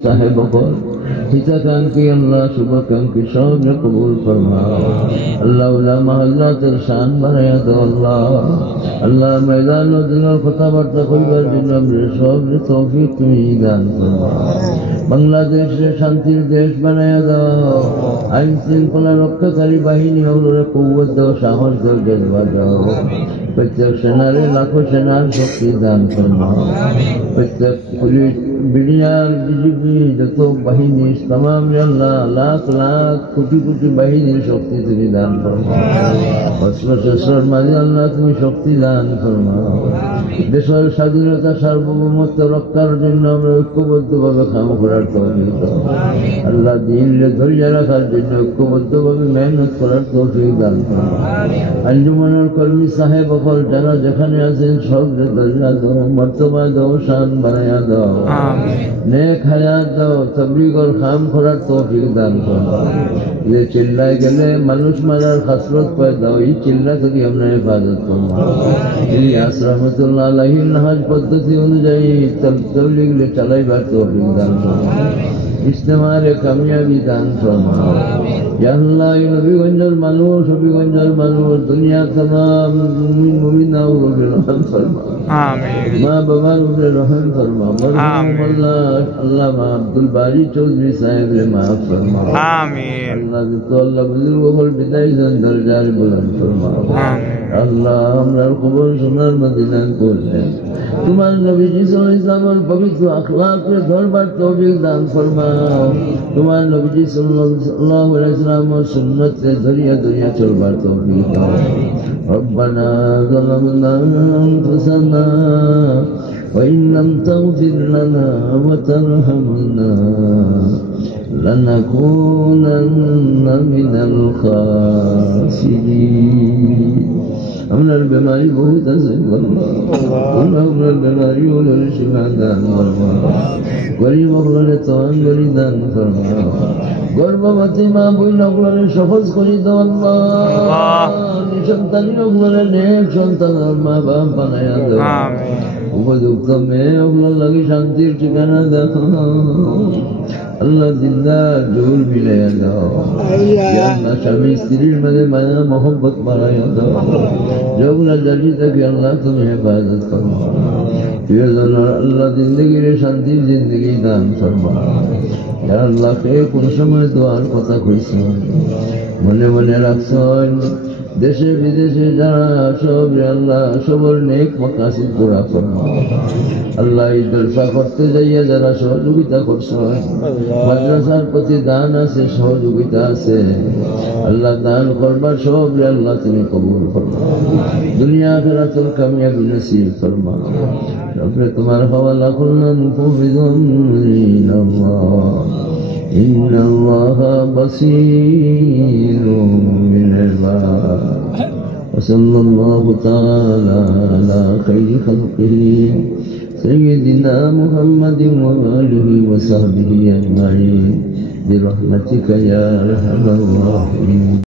साहेब बखोर हिताकांक्षी अल्लाह शुभाकांक्षी सब ने कबूल फरमाओ। अल्लाह उलमा अल्लाह तेरे शान बढ़ाया दो अल्लाह मैदान और दिलों कथा बढ़ता कोई बार जिन्ना मेरे सब ने तौफीक तुम्हें दान फरमाओ। बांग्लादेश ने शांति देश बनाया दो आइन शृंखला रक्षाकारी बाहिनी और कुव्वत दो साहस दो जज्बा दो प्रत्येक सेनारे लाखों सेनार शक्ति दान फरमाओ। प्रत्येक पुलिस बिड़ियार बीजेपी जतो बाहिनी तमाम अल्लाह लाख लाख कोटि कोटि बाहिनी शक्ति तुम्हें दान फरमाओ। अस्त्र माঝে अल्लाह तुम्हें शक्ति दान फरमाओ। देशेर स्वाधीनता सार्वभौमत्व रक्षार जन्य आमरा ঐক্যবদ্ধভাবে কাজ করার তৌফিক দাও আল্লাহ। দিনকে ধরে রাখার জন্য ঐক্যবদ্ধভাবে মেহনত করার তৌফিক দান ফরমাও। আঞ্জুমানের কর্মী সাহেব সকল যারা যেখানে আছেন সবকে দরজা দাও মর্তবা দাও শান বাড়ায়া দাও नेक हयात दो तबलीग और काम करार तौफीक दान फरमाओ। ये चिल्लाए गले मनुष्य मरार खसरत पैदा हुई चिल्ला थकी हमने हिफाजत फरमाओ। इलियास रहमतुल्लाह अलैहि नहज पद्धति अनुयायी तबलीग ले चलाई बार तौफीक दान फरमाओ। इस्तेमाले कामयाबी दान फरमाओ। या अल्लाह नबीगंजर मानुष हबीगंजर मानुष दुनिया तमाम मुमिना और रहम फरमाओ। आमीन। माँ बाबा उन्हें रहम फरमाओ। अल्लाह अब्दुल बारी चौधरी साहेब ले माफ फरमाओ। आमीन। अल्लाह तो अल्लाह बुजुर्ग और बिदाई दर्जारे बुलंद फरमाओ। अल्लाह हमरा कबूल सुनार मदीना को ले तुम्हारे नबी जी सल्लल्लाहु अलैहि वसल्लम पवित्र अखलाक के धरबार तौफीक दान फरमाओ। तुम्हारे नबी जी सल्लल्लाहु अलैहि वसल्लम सुन्नत से दरिया दरिया चलबार तौफीक दाओ। रब्बना ज़लमना अनफुसना وإن لم تغفر لنا وترحمنا لنكونن من الخاسرين। हमने बीमारी बहुत है हमने बीमारी होने शिफा दान फरमाओ। गरीब अगले तवान गरीब दान फरमाओ। गर्भवती माँ बहन अगले सफल करी दो अल्लाह। निसंतानी अगले नेक संतान और माँ बाप बनाया दो। उपयुक्त में अगले लगी शांति ठिकाना दो अल्लाह जिंदार जोर मिले दो। अल्लाह स्वामी स्त्री मध्य माया मोहब्बत बढ़ाया दो। जो जानी तक अल्लाह तुम्हें हिफाजत फरमाओ। अल्लाह जिंदगी रे शांति जिंदगी दान फरमाओ। या अल्लाह के कोन समय दुआर कथा कइছো मने मने राखছো देशे विदेशे যারা সব আল্লাহ সবার নেক মাকাসিদ পুরা ফরমাও। আল্লাহ এই দরজা করতে যাইয়া যারা সহযোগিতা করছো মাদ্রাসার প্রতি দান আছে সহযোগিতা আছে আল্লাহ দান করবার সব আল্লাহ তুমি কবুল ফরমাও। দুনিয়া আখিরাতুল কামিয়াবি নসিব ফরমাও। রব্বে তোমার হওয়ালা করলাম মুফিদুন ইল্লাল্লাহ إن الله بصير بالعباد وصلى الله تعالى على خير خلقه سيدنا محمد وآله وصحبه أجمعين برحمتك يا أرحم الراحمين।